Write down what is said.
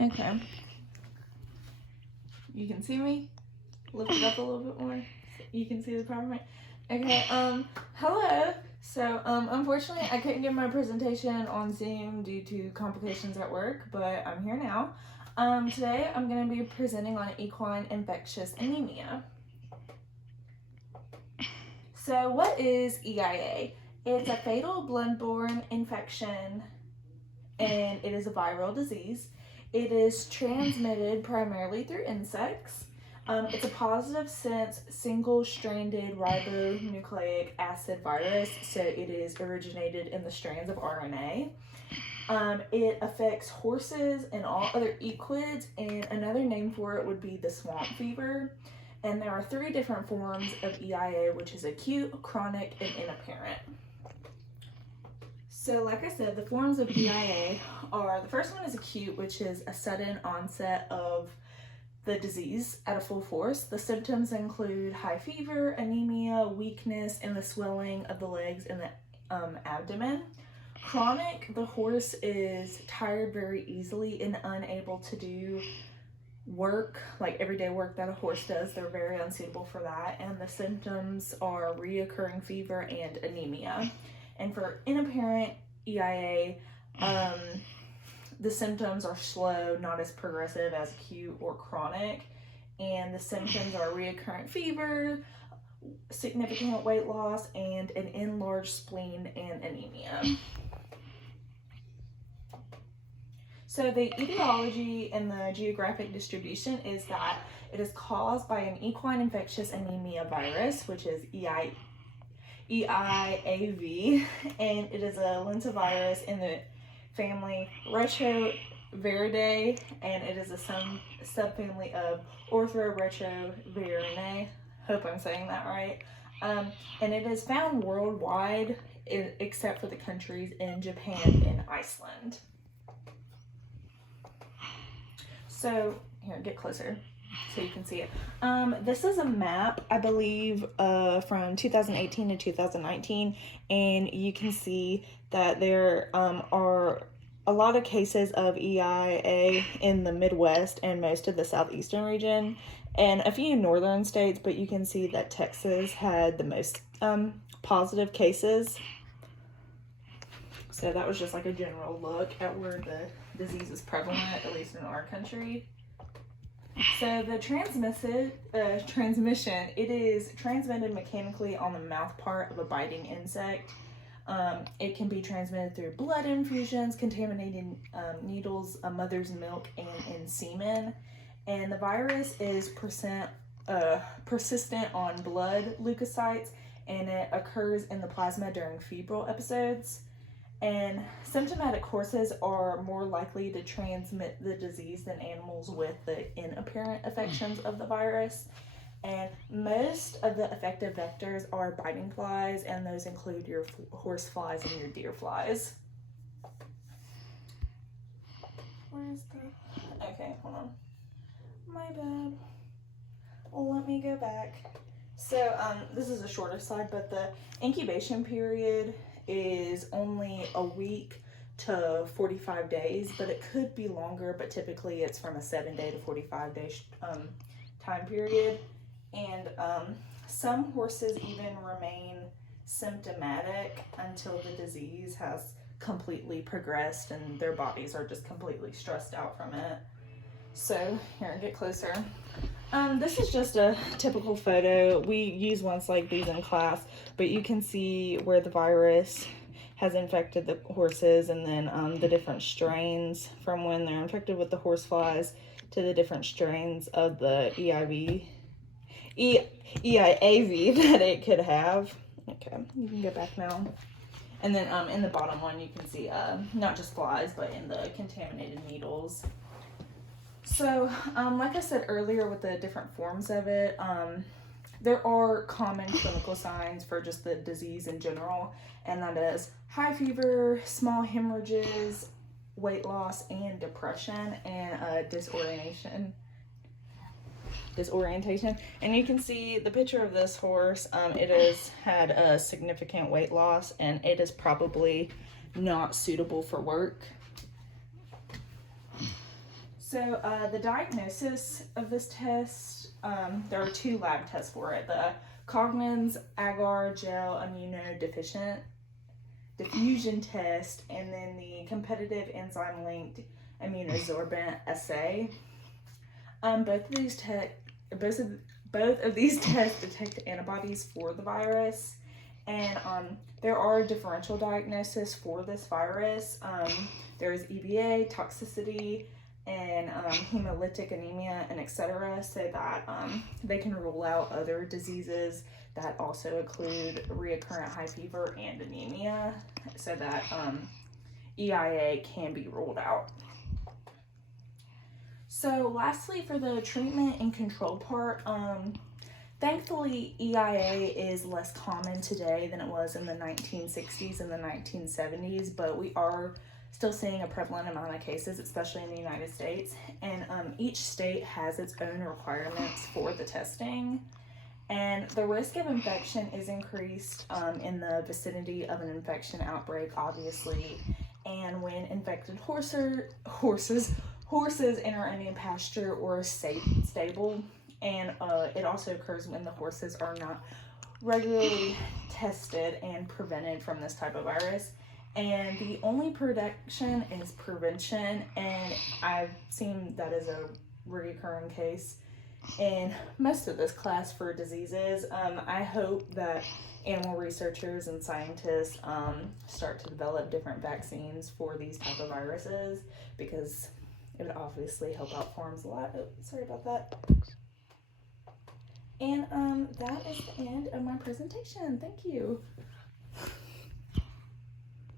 Okay. You can see me? Lift it up a little bit more so you can see the PowerPoint. Okay, hello. So, unfortunately, I couldn't give my presentation on Zoom due to complications at work, but I'm here now. Today, I'm going to be presenting on equine infectious anemia. So, what is EIA? It's a fatal bloodborne infection, and it is a viral disease. It is transmitted primarily through insects. It's a positive sense single-stranded ribonucleic acid virus, so it is originated in the strands of RNA. It affects horses and all other equids, and another name for it would be the swamp fever. And there are 3 different forms of EIA, which is acute, chronic, and inapparent. So like I said, the forms of EIA are, the first one is acute, which is a sudden onset of the disease at a full force. The symptoms include high fever, anemia, weakness, and the swelling of the legs and the abdomen. Chronic, the horse is tired very easily and unable to do work, like everyday work that a horse does. They're very unsuitable for that. And the symptoms are reoccurring fever and anemia. And for inapparent EIA, the symptoms are slow, not as progressive as acute or chronic. And the symptoms are reoccurrent fever, significant weight loss, and an enlarged spleen and anemia. So the etiology and the geographic distribution is that it is caused by an equine infectious anemia virus, which is EIAV, and it is a lentivirus in the family Retroviridae, and it is a subfamily of Orthorhynchovirinae. Hope I'm saying that right. And it is found worldwide, except for the countries in Japan and Iceland. So, here, get closer so you can see it. This is a map, I believe, from 2018 to 2019, and you can see that there are a lot of cases of EIA in the Midwest and most of the southeastern region, and a few northern states, but you can see that Texas had the most positive cases. So that was just like a general look at where the disease is prevalent, at least in our country. So the transmission, it is transmitted mechanically on the mouth part of a biting insect. It can be transmitted through blood infusions, contaminated needles, a mother's milk, and in semen. And the virus is persistent on blood leukocytes, and it occurs in the plasma during febrile episodes. And symptomatic horses are more likely to transmit the disease than animals with the inapparent affections of the virus. And most of the affected vectors are biting flies, and those include your horse flies and your deer flies. Where's the... Okay, hold on. My bad. Well, let me go back. So this is a shorter slide, but the incubation period is only a week to 45 days, but it could be longer, but typically it's from a 7-day to 45-day time period. And some horses even remain symptomatic until the disease has completely progressed and their bodies are just completely stressed out from it. So here, get closer. This is just a typical photo. We use ones like these in class, but you can see where the virus has infected the horses, and then the different strains from when they're infected with the horse flies to the different strains of the EIAV that it could have. Okay, you can go back now. And then in the bottom one, you can see not just flies, but in the contaminated needles. So, like I said earlier with the different forms of it, there are common clinical signs for just the disease in general, and that is high fever, small hemorrhages, weight loss, and depression, and disorientation. And you can see the picture of this horse. It has had a significant weight loss, and it is probably not suitable for work. So the diagnosis of this test, there are 2 lab tests for it. The Cogman's agar gel immunodeficient diffusion test, and then the competitive enzyme linked immunosorbent assay. Both of these tests detect antibodies for the virus, and there are differential diagnoses for this virus. There is EBA, toxicity, and hemolytic anemia, and etc., so that they can rule out other diseases that also include recurrent high fever and anemia, so that EIA can be ruled out. So lastly, for the treatment and control part, thankfully EIA is less common today than it was in the 1960s and the 1970s, but we are still seeing a prevalent amount of cases, especially in the United States, and each state has its own requirements for the testing, and the risk of infection is increased in the vicinity of an infection outbreak, obviously, and when infected horses enter any pasture or stable, and it also occurs when the horses are not regularly tested and prevented from this type of virus. And the only protection is prevention, and I've seen that as a recurring case in most of this class for diseases. I hope that animal researchers and scientists start to develop different vaccines for these type of viruses, because it would obviously help out farms a lot. Oh, sorry about that. And that is the end of my presentation. Thank you.